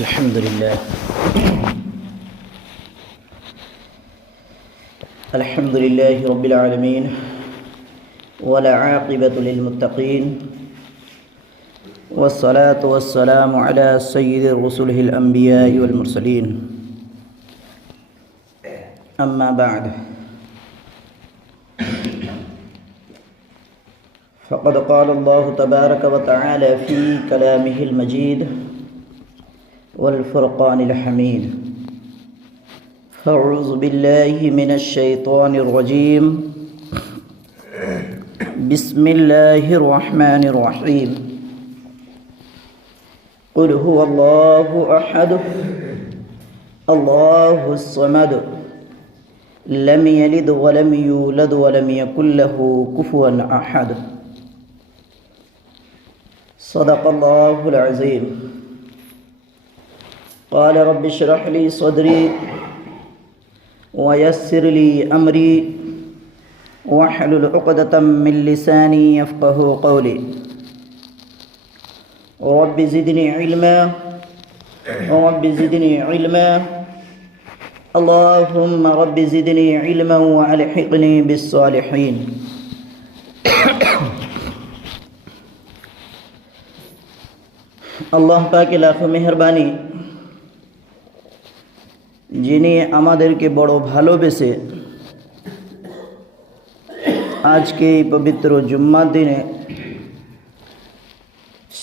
الحمد لله رب العالمين ولا عاقبة للمتقين والصلاة والسلام على سيد رسله الأنبياء والمرسلين أما بعد فقد قال الله تبارك وتعالى في كلامه المجيد والفرقان الحميد فأعوذ بالله من الشيطان الرجيم بسم الله الرحمن الرحيم قل هو الله أحد الله الصمد لم يلد ولم يولد ولم يكن له كفوا أحد صدق الله العظيم قال رب اشرح لي صدري ويسر لي أمري واحلل عقدة من لساني يفقه قولي رب زدني علما اللهم رب زدني علما وألحقني بالصالحين আল্লাহ পাকের লাখ মেহেরবানি, যিনি আমাদেরকে বড় ভালোবেসে আজকে এই পবিত্র জুম্মার দিনে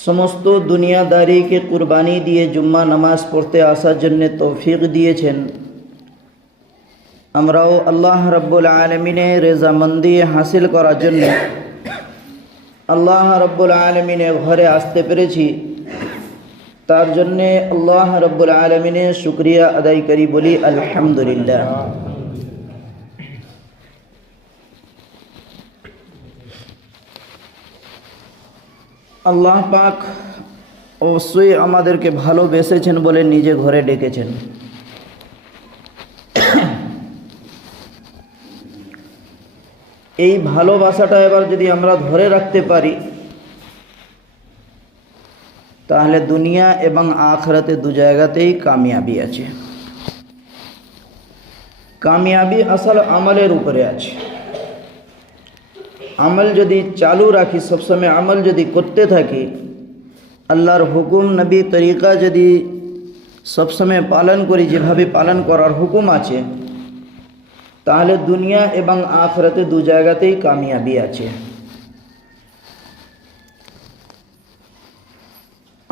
সমস্ত দুনিয়াদারিকে কুরবানি দিয়ে জুম্মা নামাজ পড়তে আসার জন্য তৌফিক দিয়েছেন। আমরাও আল্লাহ রাব্বুল আলামিনের রেজামন্দি হাসিল করার জন্য আল্লাহ রাব্বুল আলামিনের ঘরে আসতে পেরেছি। তার জন্যে আল্লাহ রাব্বুল আলামিনের শুকরিয়া আদায় করি, বলি আলহামদুলিল্লাহ। আল্লাহ পাক অবশ্যই আমাদেরকে ভালোবেসেছেন বলে নিজে ঘরে ডেকেছেন। এই ভালোবাসাটা এবার যদি আমরা ধরে রাখতে পারি, তাহলে দুনিয়া এবং আখিরাতে দু জায়গাতেই কামিয়াবি আছে। কামিয়াবি আসল আমলের উপরে আছে। আমল যদি চালু রাখি, সবসময় আমল যদি করতে থাকি, আল্লাহর হুকুম নবী তরিকা যদি সবসময় পালন করি, যেভাবে পালন করার হুকুম আছে, তাহলে দুনিয়া এবং আখিরাতে দু জায়গাতেই কামিয়াবি আছে।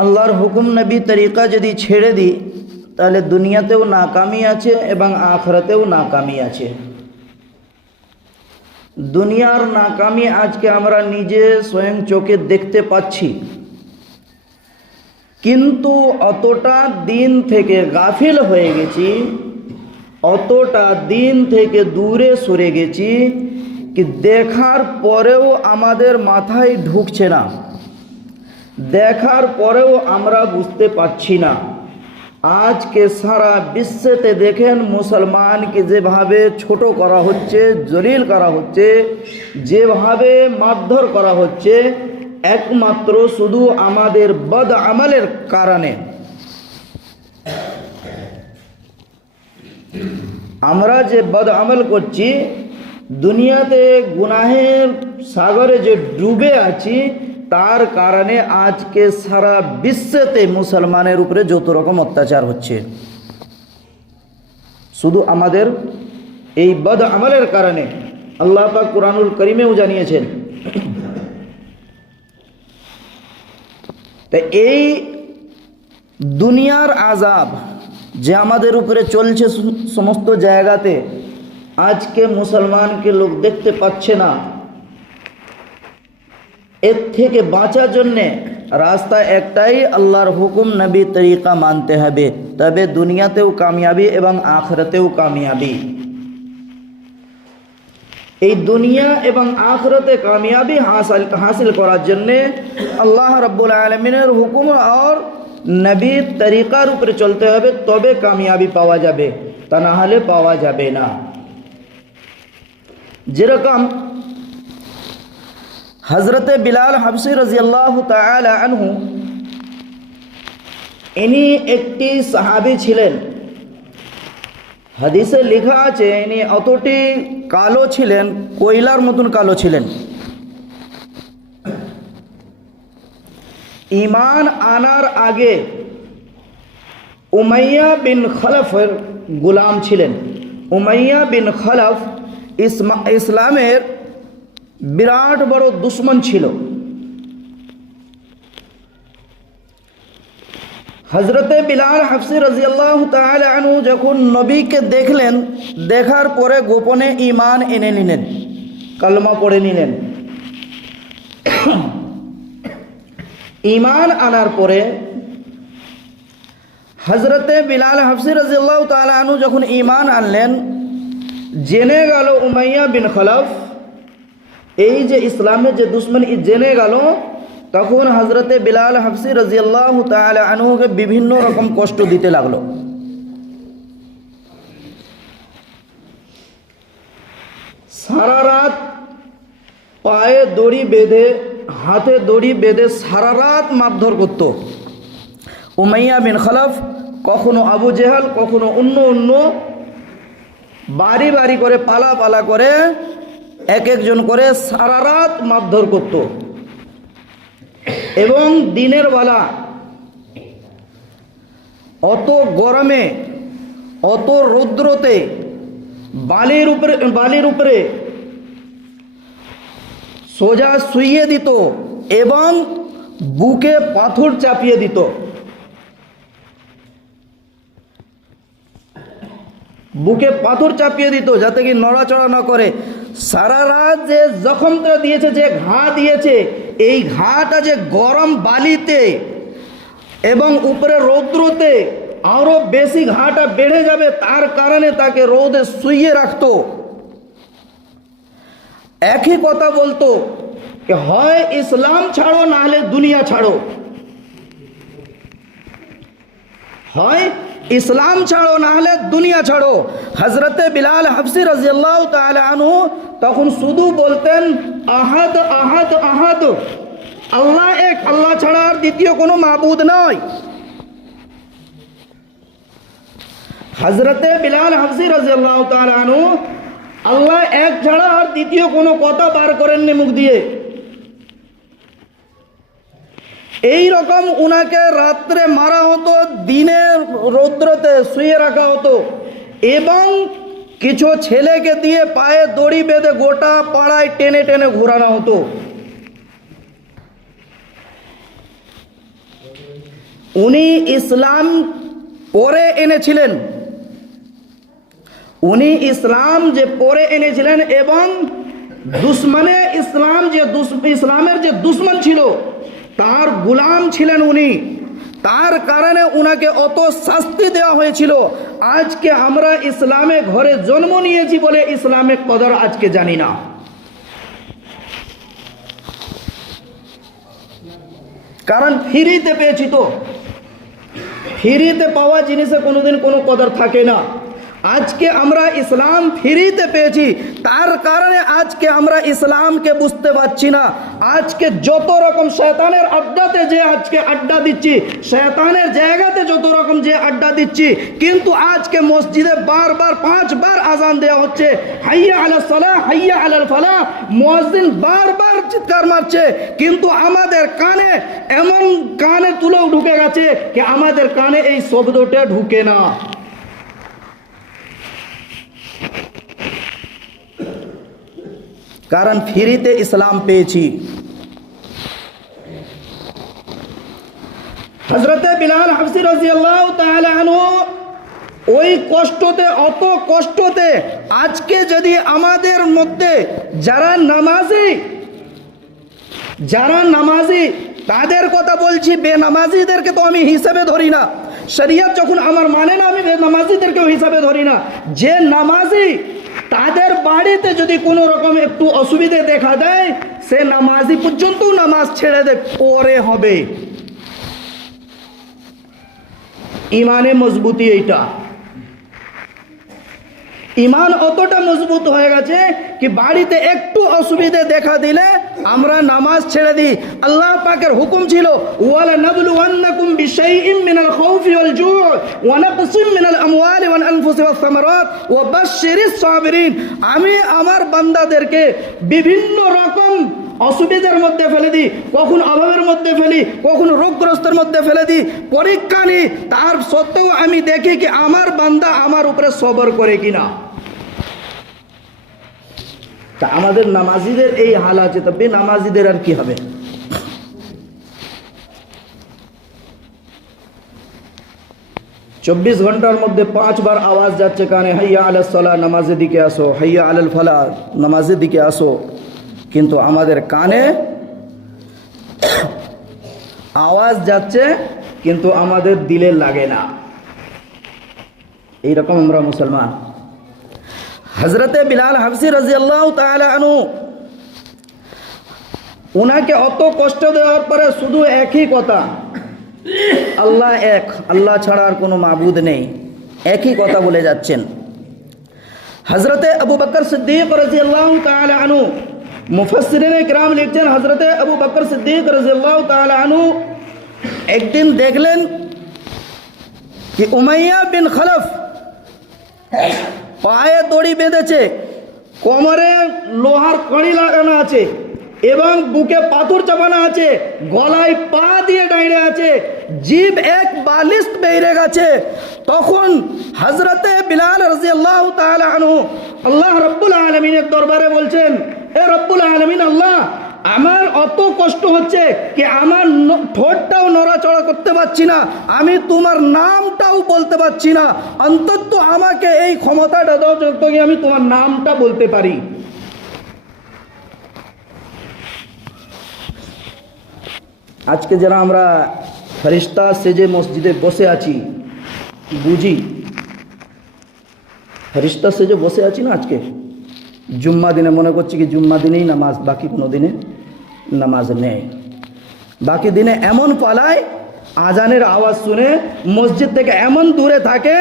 আল্লাহর হুকুম নবী তরিকা যদি ছেড়ে দিই, তাহলে দুনিয়াতেও নাকামি আছে এবং আখিরাতেও নাকামি আছে। দুনিয়ার নাকামি আজকে আমরা নিজে স্বয়ং চোখে দেখতে পাচ্ছি, কিন্তু অতটা দিন থেকে গাফিল হয়ে গেছি, অতটা দিন থেকে দূরে সরে গেছি কি দেখার পরেও আমাদের মাথায় ঢুকছে না, দেখার পরেও আমরা বুঝতে পারছি না। আজকে সারা বিশ্বতে দেখেন মুসলমানকে যেভাবে ছোট করা হচ্ছে, জলিল করা হচ্ছে, যেভাবে মারধর করা হচ্ছে, একমাত্র শুধু আমাদের বদ আমলের কারণে। আমরা যে বদ আমল করছি, দুনিয়াতে গুনাহের সাগরে যে ডুবে আছি, তার কারণে আজকে সারা বিশ্বতে মুসলমানের উপরে যত রকম অত্যাচার হচ্ছে, শুধু আমাদের এই বদ আমলের কারণে। আল্লাহ পাক কুরআনুল কারীমেও জানিয়েছেন। তো এই দুনিয়ার আযাব যে আমাদের উপরে চলছে সমস্ত জায়গাতে, আজকে মুসলমানকে লোক দেখতে পাচ্ছে না। এর থেকে বাঁচার জন্যে রাস্তা একটাই, আল্লাহর হুকুম নবী তরিকা মানতে হবে, তবে দুনিয়াতেও কামিয়াবি এবং আখিরাতেও কামিয়াবি। এই দুনিয়া এবং আখিরাতে কামিয়াবি হাসিল করার জন্যে আল্লাহ রাব্বুল আলামিনের হুকুম আর নবীর তরিকার উপরে চলতে হবে, তবে কামিয়াবি পাওয়া যাবে, তা না হলে পাওয়া যাবে না। যেরকম হজরত বিলাল হাবশি রাদিয়াল্লাহু তাআলা আনহু ইনি একটি সাহাবী ছিলেন। হাদিসে লেখা আছে ইনি অতটি কালো ছিলেন, কয়লার মতন কালো ছিলেন। ঈমান আনার আগে উমাইয়া বিন খলফের গোলাম ছিলেন। উমাইয়া বিন খলফ ইসলামের বিরাট বড় দুশ্মন ছিল। হজরতে বিলাল হাফসি রাদিয়াল্লাহু তাআলা আনহু যখন নবীকে দেখলেন, দেখার পরে গোপনে ঈমান এনে নিলেন, কলমা পড়ে নিলেন। ঈমান আনার পরে হজরতে বিলাল হাফসি রাদিয়াল্লাহু তাআলা আনহু যখন ঈমান আনলেন, জেনে গেল উমাইয়া বিন খলফ এই যে ইসলামের যে দুশ্মন জেনে গেল, তখন হজরতে বিলাল হাফসি রাদিয়াল্লাহু তাআলা আনহুকে বিভিন্ন রকম কষ্ট দিতে লাগলো। সারা রাত পায়ে দড়ি বেঁধে, হাতে দড়ি বেঁধে সারা রাত মারধর করত। উমাইয়া বিন খলফ কখনো আবু জেহাল, কখনো অন্য বাড়ি বাড়ি করে পালা পালা করে এক একজন করে সারা রাত মারধর করত। এবং দিনের বেলা অত গরমে, অত রৌদ্রতে বালির উপরে সোজা শুইয়ে দিত এবং বুকে পাথর চাপিয়ে দিত। বুকে পাথর চাপিয়ে দিত যাতে কি নড়াচড়া না করে। সারা রাত যে জখমটা দিয়েছে, যে ঘা দিয়েছে, এই ঘাটা যে গরম বালিতে এবং উপরে রৌদ্রতে আরো বেশি ঘাটা বেড়ে যাবে, তার কারণে তাকে রোদে শুইয়ে রাখতো। একই কথা বলতো कि হয় ইসলাম ছাড়ো না হলে দুনিয়া ছাড়ো, হয় ইসলাম ছাড়ো না হলে দুনিয়া ছাড়ো। হজরতে বিলাল হাফসি রাদিয়াল্লাহু তাআলা আনহু তখন শুধু বলতেন আহাদ আহাদ আহাদ, আল্লাহ এক, আল্লাহ ছাড়া আর দ্বিতীয় কোনো মাবুদ নয়। হজরতে বিলাল হাফসি রাদিয়াল্লাহু তাআলা আনহু আল্লাহ এক ছাড়া আর দ্বিতীয় কোনো কথা বার করেননি মুখ দিয়ে। এই রকম উনাকে রাত্রে মারা হতো, দিনে রৌদ্রতে শুয়ে রাখা হতো এবং কিছু ছেলেকে দিয়ে পায়ে দড়ি বেঁধে গোটা পাড়ায় টেনে টেনে ঘোরানো হতো। উনি ইসলাম পরে এনেছিলেন, উনি ইসলাম যে পরে এনেছিলেন এবং দুশ্মনে ইসলাম যে ইসলামের যে দুশ্মন ছিল তার গোলাম ছিলেন উনি। তার কারণে উনাকে অত শাস্তি দেওয়া হয়েছিল। আজকে আমরা ইসলামে ঘরে জন্ম নিয়েছি বলে ইসলামের কদর আজকে জানি না। কারণ ফ্রিতে পেয়েছি, তো ফ্রিতে পাওয়া জিনিসে কোনোদিন কোনো কদর থাকে না। আজকে আমরা ইসলাম ফ্রিতে পেয়েছি, তার কারণে আজকে আমরা ইসলামকে বুঝতে পারছি না। আজকে যত রকম শয়তানের আড্ডাতে যে আজকে আড্ডা দিচ্ছি, শয়তানের জায়গাতে যত রকম যে আড্ডা দিচ্ছি, কিন্তু আজকে মসজিদে বারবার 5 বার আজান দেওয়া হচ্ছে, হাইয়া আলাস সালাহ হাইয়া আলাল ফালাহ, মুয়াজ্জিন বারবার চিৎকার মারছে, কিন্তু আমাদের কানে এমন কানে তুলেও ঢুকে গেছে যে আমাদের কানে এই শব্দটা ঢুকে না। কারণ ফ্রিতে ইসলাম পেয়েছি। হযরতে বিলাল হাফসি রাদিয়াল্লাহু তাআলা আনহু ওই কষ্টতে, অত কষ্টতে আজকে যদি আমাদের মধ্যে যারা নামাজি তাদের কথা বলছি, বেনামাজিদেরকে তো আমি হিসেবে ধরি না। শরীয়ত যখন আমার মানে না, আমি বেনামাজিদেরকেও হিসাবে ধরি না। যে নামাজি তাদের বাড়িতে যদি কোনো রকম একটু অসুবিধে দেখা দেয়, সে নামাজি পর্যন্ত নামাজ ছেড়ে দেয়, পরে হবে। ইমানে মজবুতি এইটা। ইমান অতটা মজবুত হয়ে গেছে কি বাড়িতে একটু অসুবিধে দেখা দিলে আমরা নামাজ ছেড়ে দিই। আল্লাহ পাকের হুকুম ছিল ওয়ালা নাবলুওয়ান্নাকুম شيء من الخوف والجوع ونقص من الأموال والأنفس والثمرات وبشر الصابرين আমি আমার বান্দাদেরকে বিভিন্ন রকম অসুবিধার মধ্যে ফেলে দিই, কখন অভাবের মধ্যে ফেলি, কখন রোগগ্রস্তের মধ্যে ফেলে দিই, পরীক্ষা নিই, তার সত্ত্বেও আমি দেখি কি আমার বান্দা আমার উপরে সবর করে কিনা। তা আমাদের নামাজিদের এই হাল আছে, তবে নামাজিদের আর কি হবে? চব্বিশ ঘন্টার মধ্যে 5 বার আওয়াজ যাচ্ছে কানে, হাইয়া আলাস সালাহ, নামাজের দিকে আসো, হাইয়া আলাল ফালাহ, নামাজের দিকে আসো, কিন্তু আমাদের কানে আওয়াজ যাচ্ছে কিন্তু আমাদের দিলে লাগে না। এইরকম আমরা মুসলমান। হযরতে বিলাল হাবশী রাদিয়াল্লাহু তাআলা আনহু, ওনাকে অত কষ্ট দেওয়ার পরে শুধু একই কথা, আল্লাহ এক, আল্লাহ ছাড়া আর কোনো মাবুদ নেই, একই কথা বলে যাচ্ছেন। হযরতে আবু বকর সিদ্দিক রাদিয়াল্লাহু তাআলা আনহু, মুফাসসিরিনে কিরাম লিখছেন, হযরতে আবু বকর সিদ্দিক রাদিয়াল্লাহু তাআলা আনহু একদিন দেখলেন কি উমাইয়া বিন খলফ পায়ে দড়ি বেঁধেছে, কোমরে লোহার কড়ি লাগানো আছে এবং বুকে পাথর চাপানো আছে, গলায় পা দিয়ে দাঁড়িয়ে আছে, জিভ এক বালিশ বেরিয়ে গেছে। তখন হযরতে বিলাল রাদিয়াল্লাহু তাআলা আনহু আল্লাহ রাব্বুল আলামিনের দরবারে বলছেন, হে রব্বুল আলামিন, আল্লাহ, আমার অত কষ্ট হচ্ছে কি আমার ঠোঁটটাও নড়াচড়া করতে পারছি না, আমি তোমার নামটাও বলতে পারছি না, অন্তত আমাকে এই ক্ষমতাটা দাও যত কি আমি তোমার নামটা বলতে পারি। আজকে যারা আমরা ফেরেশতা সেজে মসজিদে বসে আছি, বুঝি ফেরেশতা সেজে বসে আছি না, আজকে জুম্মা দিনে মনে করছি কি জুম্মা দিনেই নামাজ, বাকি কোনো দিনে নামাজ নেই। বাকি দিনে এমন পালায়, আজানের আওয়াজ শুনে মসজিদ থেকে এমন দূরে থাকে,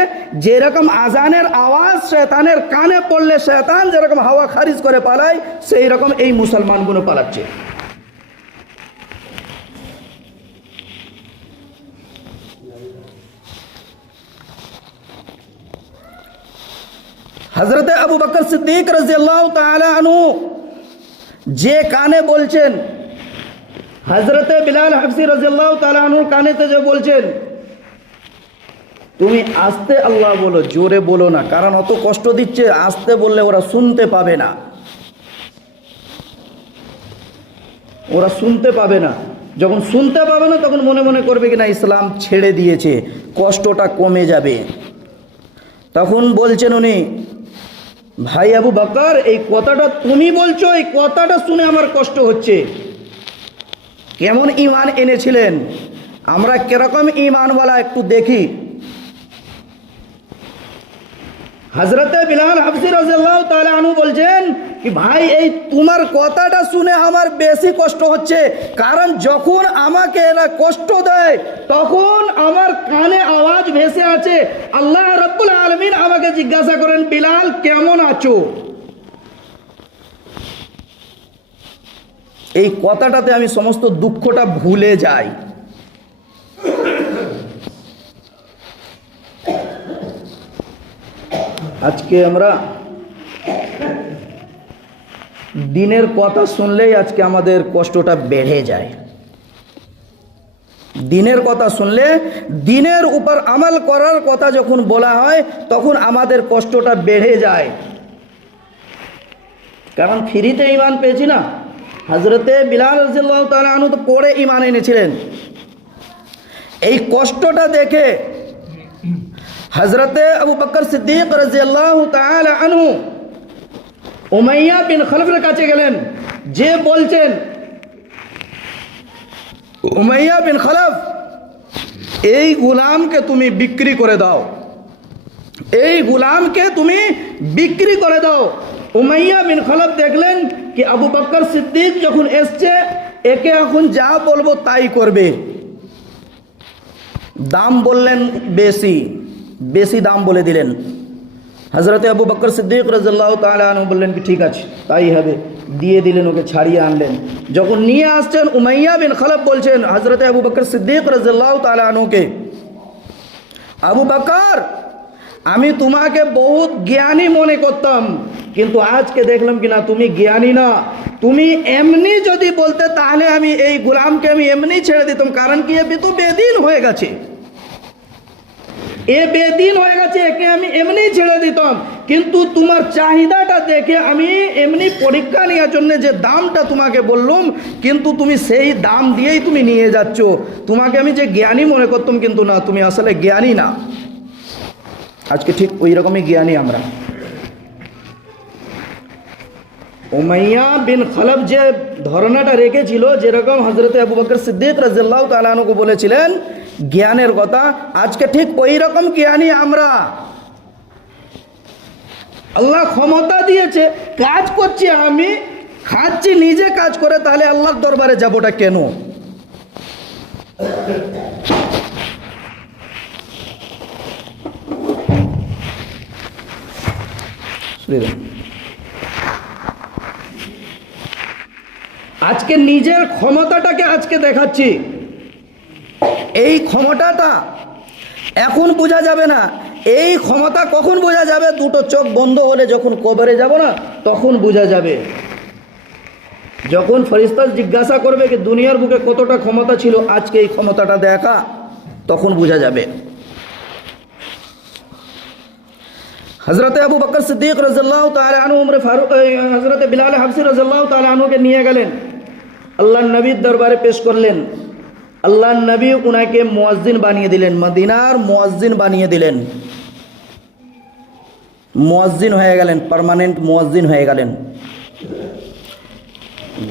যেরকম আজানের আওয়াজ শয়তানের কানে পড়লে শয়তান যেরকম হাওয়া খারিজ করে পালায়, সেই রকম এই মুসলমানগুলো পালাচ্ছে। হযরতে আবু বকর সিদ্দিক রাদিয়াল্লাহু তাআলা আনহু যে কানে বলছেন, হযরতে বিলাল হাবশী রাদিয়াল্লাহু তাআলা আনহুর কানেতে যে বলছেন, তুমি আস্তে আল্লাহ বলো, জোরে বলো না, কারণ অত কষ্ট দিচ্ছে, আস্তে বললে ওরা শুনতে পাবে না, ওরা শুনতে পাবে না। যখন শুনতে পাবে না তখন মনে মনে করবে কিনা ইসলাম ছেড়ে দিয়েছে, কষ্টটা কমে যাবে। তখন বলছেন উনি, ভাই আবু বকর, এই কথাটা তুমি বলছো, এই কথাটা শুনে আমার কষ্ট হচ্ছে। কেমন ঈমান এনেছিলেন, আমরা কিরকম ঈমানওয়ালা একটু দেখি। হযরতে বিলাল হাবশী রাদিয়াল্লাহু তাআলা আনহু বলছেন কি ভাই, এই তোমার কথাটা শুনে আমার বেশি কষ্ট হচ্ছে, কারণ যখন আমাকে এরা কষ্ট দেয় তখন আমার কানে আওয়াজ ভেসে আছে, আল্লাহ রাব্বুল আলামিন আমাকে জিজ্ঞাসা করেন, বিলাল কেমন আছো? এই কথাটাতে আমি সমস্ত দুঃখটা ভুলে যাই। আজকে আমরা দিনের কথা শুনলেই আজকে আমাদের কষ্টটা বেড়ে যায়। দিনের কথা শুনলে, দিনের উপর আমল করার কথা যখন বলা হয় তখন আমাদের কষ্টটা বেড়ে যায়, কারণ ফ্রিতে ঈমান পেয়েছি না। হযরতে বিলাল রাদিয়াল্লাহু তাআলা আনহু তো পড়ে ঈমান এনেছিলেন। এই কষ্টটা দেখে হযরতে আবু বকর সিদ্দিক রাদিয়াল্লাহু তাআলা আনহু উমাইয়া বিন খলফের কাছে গেলেন, যে বলছেন, উমাইয়া বিন খলফ, এই গোলামকে তুমি বিক্রি করে দাও, এই গোলামকে তুমি বিক্রি করে দাও। উমাইয়া বিন খলফ দেখলেন কি আবু বকর সিদ্দিক যখন এসছে, একে এখন যা বলবো তাই করবে। দাম বললেন বেশি, বেশি দাম বলে দিলেন। হযরতে আবু বকর সিদ্দিক রাদিয়াল্লাহু তাআলা আনহু বললেন কি ঠিক আছে তাই হবে, দিয়ে দিলেন, ওকে ছাড়িয়ে আনলেন। যখন নিয়ে আসছেন উমাইয়া বিন খালাব বলছেন হযরতে আবু বকর সিদ্দিক রাদিয়াল্লাহু তাআলা আনহুকে, আবু বকর আমি তোমাকে বহুত জ্ঞানী মনে করতাম, কিন্তু আজকে দেখলাম কিনা তুমি জ্ঞানী না। তুমি এমনি যদি বলতে তাহলে আমি এই গোলামকে আমি এমনি ছেড়ে দিতাম, কারণ কি এ তো বেদিন হয়ে গেছে, এ বেদিন হয়ে গেছে, একে আমি এমনি ছেড়ে দিতাম। কিন্তু তোমার চাহিদাটা দেখে আমি এমনি পরীক্ষা নেওয়ার জন্য যে দামটা তোমাকে বললাম, কিন্তু তুমি সেই দাম দিয়েই তুমি নিয়ে যাচ্ছ। তোমাকে আমি যে জ্ঞানী মনে করতাম, কিন্তু না, তুমি আসলে জ্ঞানী না। আজকে ঠিক ওই রকমই জ্ঞানী আমরা। উমাইয়া বিন খালাব যে ধারণাটা রেখেছিল, যেরকম হযরতে আবু বকর সিদ্দিক রাদিয়াল্লাহু তাআলা আনহু বলেছিলেন জ্ঞানের কথা, আজকে ঠিক ওই রকম জ্ঞানী আমরা। আল্লাহ ক্ষমতা দিয়েছে, কাজ করছি আমি, খাচ্ছি নিজে কাজ করে, তাহলে আল্লাহর দরবারে যাবোটা কেন? আজকে নিজের ক্ষমতাটাকে আজকে দেখাচ্ছি। এই ক্ষমতাটা এখন বোঝা যাবে না। এই ক্ষমতা কখন বোঝা যাবে? দুটো চোখ বন্ধ হলে, যখন কবরে যাব না তখন বোঝা যাবে। যখন ফেরেশতা জিজ্ঞাসা করবে কি দুনিয়ার বুকে কতটা ক্ষমতা ছিল, আজকে এই ক্ষমতাটা দেখা, তখন বোঝা যাবে। হযরতে আবু বকর সিদ্দিক রাদিয়াল্লাহু তাআলা আনহু উমরে ফারুক, হযরতে বিলাল হাবশী রাদিয়াল্লাহু তাআলা আনহুকে নিয়ে গেলেন, আল্লাহর নবীর দরবারে পেশ করলেন। আল্লাহর নবী উনাকে মুয়াজ্জিন বানিয়ে দিলেন, মদিনার মুয়াজ্জিন বানিয়ে দিলেন। মুয়াজ্জিন হয়ে গেলেন, পার্মানেন্ট মুয়াজ্জিন হয়ে গেলেন।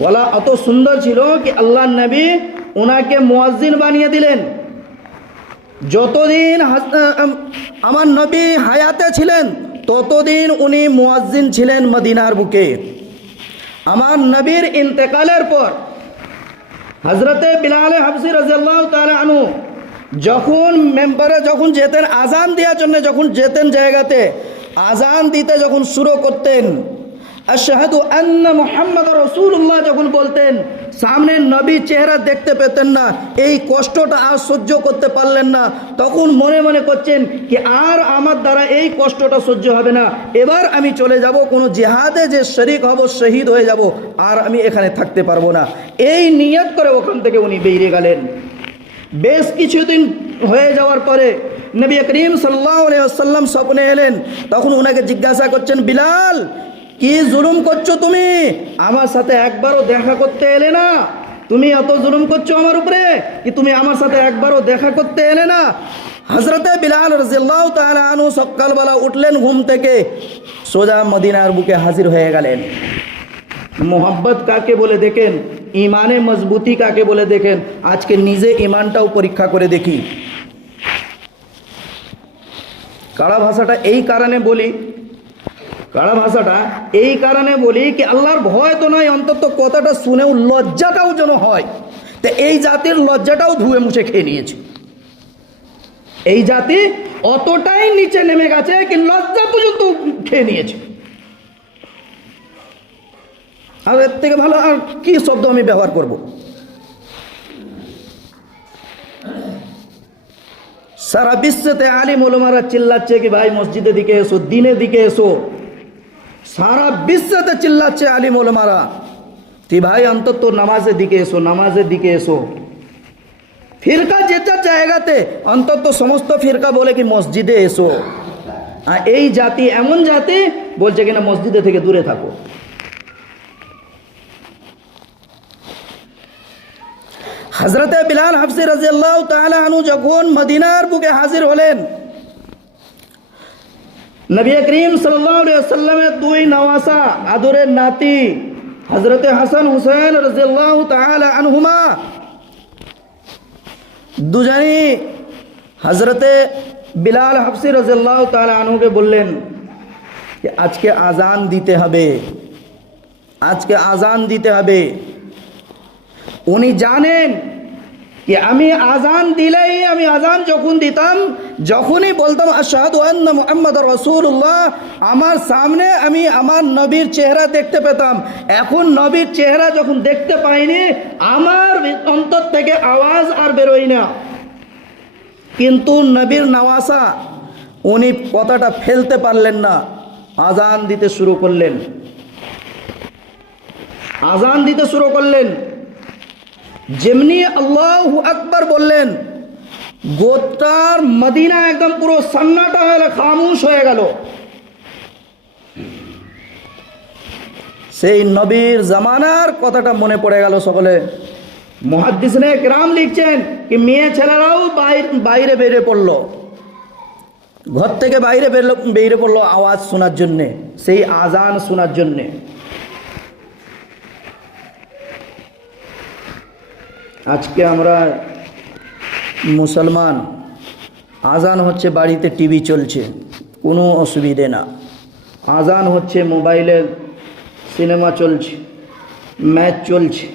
গলা অত সুন্দর ছিল কি আল্লাহর নবী উনাকে মুয়াজ্জিন বানিয়ে দিলেন। যতদিন আমার নবী হায়াতে ছিলেন ততদিন উনি মুয়াজ্জিন ছিলেন মদিনার বুকে। আমার নবীর ইন্তেকালের পর হযরতে বিলাল হাবশী রাদিয়াল্লাহু তাআলা আনহু যখন মেম্বারে যখন যেতেন আজান দেওয়ার জন্য, যখন যেতেন জায়গাতে আজান দিতে যখন শুরু করতেন, আশহাদু আন্না মুহাম্মাদুর রাসূলুল্লাহ যখন বলতেন, সামনে নবী চেহারা দেখতে পেতেন না, এই কষ্টটা আর সহ্য করতে পারলেন না। তখন মনে মনে করছেন কি আর আমার দ্বারা এই কষ্টটা সহ্য হবে না, এবার আমি চলে যাব, কোনো জিহাদে যে শরীক হব, শহীদ হয়ে যাব, আর আমি এখানে থাকতে পারবো না। এই নিয়ত করে ওখান থেকে উনি বেরিয়ে গেলেন। বেশ কিছুদিন হয়ে যাওয়ার পরে নবী করিম সাল্লাল্লাহু আলাইহি ওয়াসাল্লাম স্বপ্নে এলেন। তখন ওনাকে জিজ্ঞাসা করছেন, বিলাল কি জুলুম করছো তুমি? আমার সাথে একবারও দেখা করতে এলে না? তুমি এত জুলুম করছো আমার উপরে কি তুমি আমার সাথে একবারও দেখা করতে এলে না? হযরতে বিলাল রাদিয়াল্লাহু তাআলা আনহু সকালবেলা উঠলেন ঘুম থেকে, সোজা মদিনার বুকে হাজির হয়ে গেলেন। মোহাব্বত কাকে বলে দেখেন, ইমানে মজবুতি কাকে বলে দেখেন। আজকে নিজে ইমানটাও পরীক্ষা করে দেখি। কাড়া ভাষাটা এই কারণে বলি, কাড়া ভাষাটা এই কারণে বলি কি আল্লাহর ভয় তো নয়, অন্তত কথাটা শুনেও লজ্জাটাও যেন হয়। তো এই জাতির লজ্জাটাও ধুয়ে মুছে খেয়ে নিয়েছে। এই জাতি অতটাই নিচে নেমে গেছে কি লজ্জা পর্যন্ত খেয়ে নিয়েছে। আর এর থেকে ভালো আর কি শব্দ আমি ব্যবহার করব? সারা বিশ্বতে আলিম ওলামারা চিল্লাচ্ছে কি ভাই মসজিদের দিকে এসো, দিনের দিকে এসো। সারা বিশ্বতে চিল্লাচ্ছে আলিম ওলামারা কি ভাই অন্তত নামাজের দিকে এসো, নামাজের দিকে এসো। ফিরকা যেটা জায়গাতে অন্তত সমস্ত ফিরকা বলে কি মসজিদে এসো। আর এই জাতি এমন জাতি বলছে কিনা মসজিদে থেকে দূরে থাকো। হযরতে বিলাল হাবশী রাদিয়াল্লাহু তাআলা আনহু যখন মদিনার বুকে হাজির হলেন, নবী করিম সাল্লাল্লাহু আলাইহি ওয়াসাল্লামের দুই নওয়াসা আদরের নাতি হযরতে হাসান হুসাইন রাদিয়াল্লাহু তাআলা আনহুমা দুজনই হযরতে বিলাল হাবশী রাদিয়াল্লাহু তাআলা আনহুকে বললেন যে আজকে আজান দিতে হবে, আজকে আজান দিতে হবে। উনি জানেন कि আমি আজান দিলেই, আমি আজান যখন দিতাম, যখনই বলতাম আশহাদু আন্না মুহাম্মাদুর রাসূলুল্লাহ, আমার সামনে আমি আমার নবীর চেহারা দেখতে পেতাম। এখন নবীর চেহারা যখন দেখতে পাইনি, আমার অন্তর থেকে আওয়াজ আর বেরোয় না। কিন্তু নবীর নওয়াসা, উনি কথাটা ফেলতে পারলেন না, আজান দিতে শুরু করলেন, আজান দিতে শুরু করলেন। যেমনি আল্লাহু আকবার বললেন, গোটার মদিনা একদম পুরো সান্নাটা হয়ে খামোশ হয়ে গেল। সেই নবীর জামানার কথাটা মনে পড়ে গেল সকলে। মুহাদ্দিসিনে কেরাম লিখছেন কি মেয়ে ছেলেরাও বাইরে বেরিয়ে পড়লো, ঘর থেকে বেরিয়ে পড়লো আওয়াজ শোনার জন্যে, সেই আজান শোনার জন্যে। আজকে আমরা মুসলমান, আজান হচ্ছে বাড়িতে টিভি চলছে, কোনো অসুবিধে না। আজান হচ্ছে মোবাইলে সিনেমা চলছে, ম্যাচ চলছে,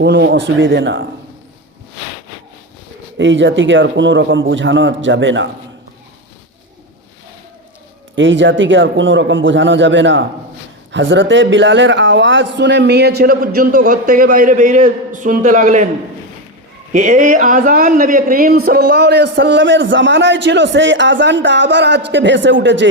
কোনো অসুবিধে না। এই জাতিকে আর কোনো রকম বোঝানো যাবে না, এই জাতিকে আর কোনো রকম বোঝানো যাবে না। হজরতে বিলালের আওয়াজ শুনে মেয়ে ছেলে পর্যন্ত ঘর থেকে বাইরে বেরিয়ে শুনতে লাগলেন कि এই আজান নবী করিম সাল্লাল্লাহু আলাইহি সাল্লামের জামানায় ছিল, সেই আজানটা আবার আজকে ভেসে উঠেছে।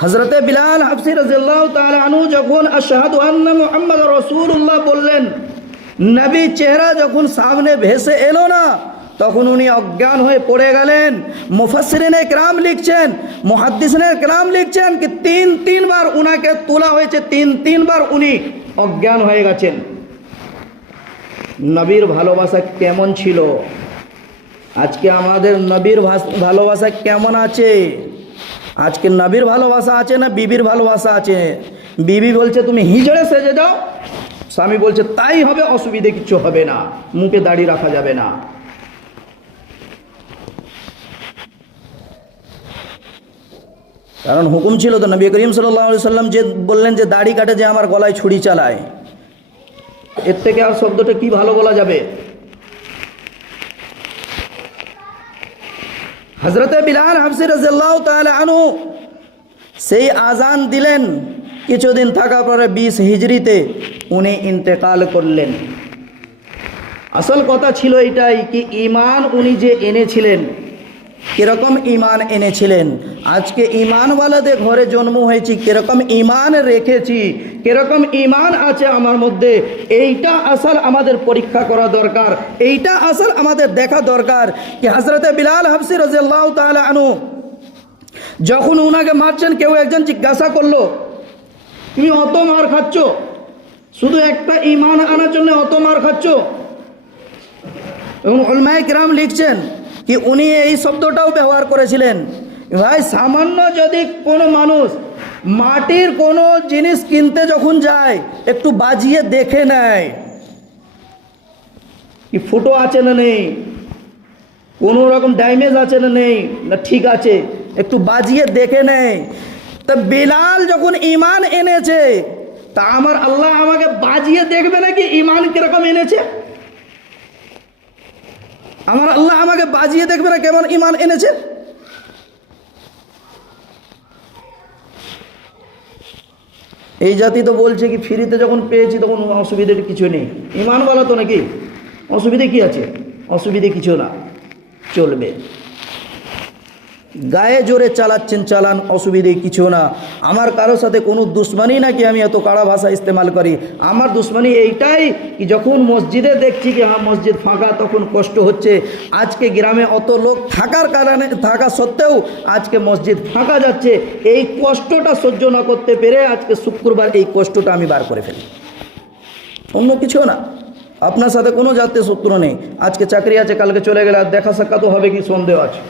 হযরতে বিলাল হাবশী রাদিয়াল্লাহু তাআলা আনহু যখন আশহাদু আন্না মুহাম্মাদুর রাসূলুল্লাহ বললেন, নবী চেহারা যখন সামনে ভেসে এলো না, তখন উনি অজ্ঞান হয়ে পড়ে গেলেন। মুফাসসিরিনে কেরাম লিখছেন, মুহাদ্দিসিনে কেরাম লিখছেন कि তিন বার উনাকে তোলা হয়েছে, তিন বার উনি অজ্ঞান হয়ে গেছেন। নবীর ভালোবাসা কেমন ছিল, আজকে আমাদের নবীর ভালোবাসা কেমন আছে? আজকে নবীর ভালোবাসা আছে না বিবির ভালোবাসা আছে? বিবি বলছে তুমি হিজড়ে সেজে যাও, স্বামী বলছে তাই হবে, অসুবিধে কিছু হবে না, মুখে দাড়ি রাখা যাবে না। কারণ হুকুম ছিল তো, নবী করিম সাল্লাল্লাহু আলাইহি সাল্লাম যে বললেন যে দাড়ি কাটে যে আমার গলায় ছুরি চালায়, এর থেকে আর শব্দটা কি ভালো বলা যাবে? হযরতে বিলাল হাবশী রাদিয়াল্লাহু তাআলা আনহু সেই আজান দিলেন, কিছুদিন থাকার পরে 20 হিজরিতে উনি ইন্তেকাল করলেন। আসল কথা ছিল এটাই কি ঈমান উনি যে এনেছিলেন, কিরকম ঈমান এনেছিলেন। আজকে ঈমানওয়ালাদের ঘরে জন্ম হয়েছি, কিরকম ঈমান রেখেছি, কিরকম ঈমান আছে আমার মধ্যে, এইটা আসল আমাদের পরীক্ষা করা দরকার, এইটা আসল আমাদের দেখা দরকার। কি হযরতে বিলাল হাবশী রাদিয়াল্লাহু তাআলা আনহু যখন উনাকে মারছেন, কেউ একজন জিজ্ঞাসা করলো তুমি অত মার খাচ্ছ, শুধু একটা ঈমান আনার জন্য অত মার খাচ্ছ? এবং উলামায়ে কিরাম লিখছেন কি উনি এই শব্দটাও ব্যবহার করেছিলেন, ভাই সামান্য যদি কোনো মানুষ মাটির কোনো জিনিস কিনতে যখন যায় একটু বাজিয়ে দেখে নেয় কি ফুটো আছে না নেই, কোনো রকম ড্যামেজ আছে না নেই, না ঠিক আছে, একটু বাজিয়ে দেখে নেয়। তা বিলাল যখন ঈমান এনেছে, তা আমার আল্লাহ আমাকে বাজিয়ে দেখবে নাকি ঈমান কিরকম এনেছে? আমার আল্লাহ আমাকে বাজিয়ে দেখবে না কেমন ঈমান এনেছে? এই জাতি তো বলছে কি ফ্রিতে যখন পেয়েছি তখন অসুবিধে কিছু নেই, ঈমানওয়ালা তো নাকি, অসুবিধে কি আছে? অসুবিধে কিছু না, চলবে। গায়ে জোরে চালাচ্ছেন চালান, অসুবিধে কিছু না। আমার কারোর সাথে কোনো দুশ্মনী নাকি আমি এত কড়া ভাষা ইস্তেমাল করি। আমার দুশ্মনী এইটাই কি যখন মসজিদে দেখছি কি হ্যাঁ মসজিদ ফাঁকা, তখন কষ্ট হচ্ছে। আজকে গ্রামে অত লোক থাকার কারণে, থাকা সত্ত্বেও আজকে মসজিদ ফাঁকা যাচ্ছে, এই কষ্টটা সহ্য না করতে পেরে আজকে শুক্রবার এই কষ্টটা আমি বার করে ফেলি, অন্য কিছু না। আপনার সাথে কোনো জাতীয় সূত্র নেই, আজকে চাকরি আছে কালকে চলে গেলে আর দেখা সাক্ষাৎ হবে কি সন্দেহ আছে,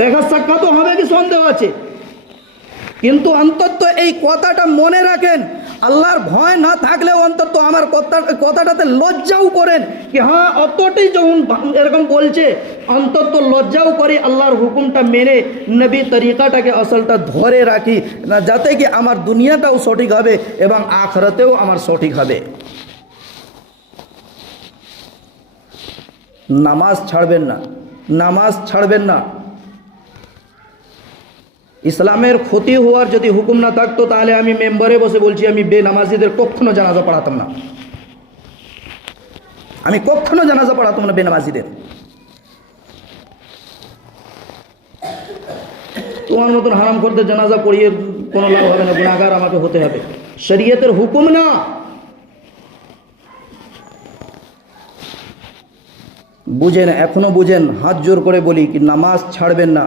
দেখা সাক্ষাৎ হবে কি সন্দেহ আছে। কিন্তু অন্তত এই কথাটা মনে রাখেন, আল্লাহর ভয় না থাকলেও অন্তত আমার কথাটাতে লজ্জাও করেন কি হ্যাঁ অতটাই যখন এরকম বলছে অন্তত লজ্জাও করি, আল্লাহর হুকুমটা মেনে নবী তরিকাটাকে আসলটা ধরে রাখি, না যাতে কি আমার দুনিয়াটাও সঠিক হবে এবং আখিরাতেও আমার সঠিক হবে। নামাজ ছাড়বেন না, নামাজ ছাড়বেন না। ইসলামের ক্ষতি হওয়ার যদি হুকুম না থাকতো তাহলে আমি মেম্বারে বসে বলছি আমি বেনামাজিদের কখনো জানাজা পড়াতাম না, আমি কখনো জানাজা পড়াতাম না বেনামাজিদের। তোমার মতন হারাম করতে জানাজা পড়িয়ে কোনো লাভ হবে না, গুনাহগার আমাকে হতে হবে, শরীয়তের হুকুম না। বুঝেন, এখনো বুঝেন, হাত জোর করে বলি কি নামাজ ছাড়বেন না,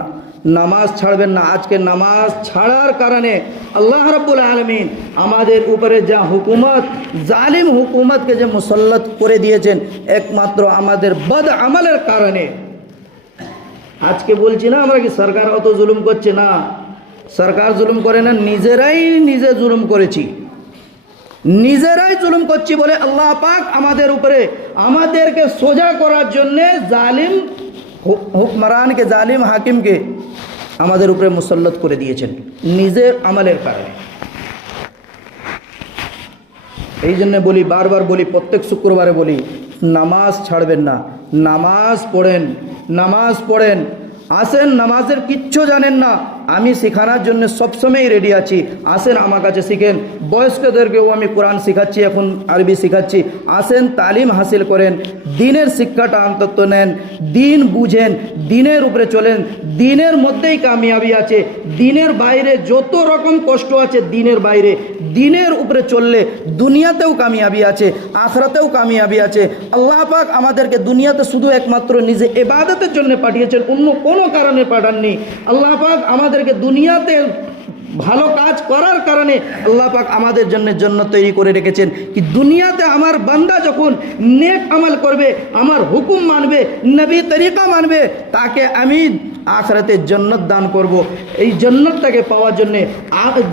নামাজ ছাড়বেন না। আজকে নামাজ ছাড়ার কারণে আল্লাহ রাব্বুল আলামিন আমাদের উপরে যা হুকুমত, জালিম হুকুমতকে যে মুসল্লত করে দিয়েছেন একমাত্র আমাদের বদ আমলের কারণে। আজকে বলছি না আমরা কি সরকার অত জুলুম করছে, না সরকার জুলুম করে না, নিজেরাই নিজে জুলুম করেছি, নিজেরাই জুলুম করছি বলে আল্লাহ পাক আমাদের উপরে আমাদেরকে সোজা করার জন্যে জালিম হুকমরানকে, জালিম হাকিমকে আমাদের উপরে মুসল্লত করে দিয়েছেন নিজের আমলের কারণে। এই জন্য বলি, বারবার বলি, প্রত্যেক শুক্রবারে বলি, নামাজ ছাড়বেন না, নামাজ পড়েন, নামাজ পড়েন। আসেন, নামাজের কিচ্ছু জানেন না, আমি শেখানোর জন্য সবসময় রেডি আছি, আসেন আমার কাছে শিখেন। বয়স্কদেরকেও আমি কোরআন শেখাচ্ছি, এখন আরবি শেখাচ্ছি, আসেন তালিম হাসিল করেন, দিনের শিক্ষাটা অন্তত নেন, দিন বুঝেন, দিনের উপরে চলেন, দিনের মধ্যেই কামিয়াবি আছে। দিনের বাইরে যত রকম কষ্ট আছে, দিনের বাইরে, দিনের উপরে চললে দুনিয়াতেও কামিয়াবি আছে, আখিরাতেও কামিয়াবি আছে। আল্লাহ পাক আমাদেরকে দুনিয়াতে শুধু একমাত্র নিজে ইবাদতের জন্য পাঠিয়েছেন, অন্য কোনো কারণে পাঠাননি। আল্লাহ পাক আমাদেরকে দুনিয়াতে ভালো কাজ করার কারণে আল্লাহ পাক আমাদের জন্য জান্নাত তৈরি করে রেখেছেন কি দুনিয়াতে আমার বান্দা যখন নেক আমল করবে, আমার হুকুম মানবে, নবী তরিকা মানবে, তাকে আমি আখিরাতে জান্নাত দান করব। এই জান্নাতটাকে পাওয়ার জন্যে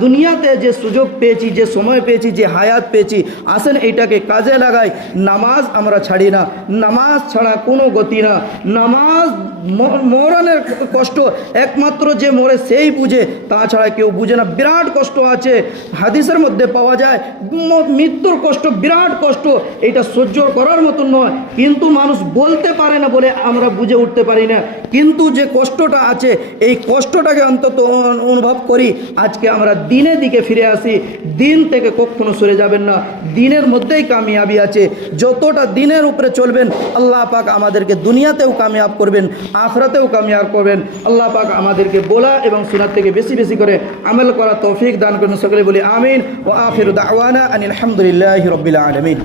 দুনিয়াতে যে সুযোগ পেয়েছি, যে সময় পেয়েছি, যে হায়াত পেয়েছি, আসেন এইটাকে কাজে লাগাই। নামাজ আমরা ছাড়ি না, নামাজ ছাড়া কোনো গতি না। নামাজ মরণের কষ্ট একমাত্র যে মরে সেই বুঝে, তাছাড়া কেউ বুঝে না। বিরাট কষ্ট আছে, হাদিসের মধ্যে পাওয়া যায় মৃত্যুর কষ্ট, বিরাট কষ্ট, এটা সহ্য করার মতন নয়, কিন্তু মানুষ বলতে পারে না বলে আমরা বুঝে উঠতে পারি না। কিন্তু যে কষ্টটা আছে, এই কষ্টটাকে অন্তত অনুভব করি। আজকে আমরা দিনের দিকে ফিরে আসি, দিন থেকে কখনো সরে যাবেন না, দিনের মধ্যেই কামিয়াবি আছে। যতটা দিনের উপরে চলবেন আল্লাহ পাক আমাদেরকে দুনিয়াতেও কামিয়াব করবেন, আখিরাতেও কামিয়াব করবেন। আল্লাহ পাক আমাদেরকে বলা এবং শোনার থেকে বেশি বেশি করে আমল করা তৌফিক দান করুন। সকলে বলি আমিন। ওয়া আখিরু দাওয়ানা আনিল হামদুলিল্লাহি রাব্বিল আলামিন।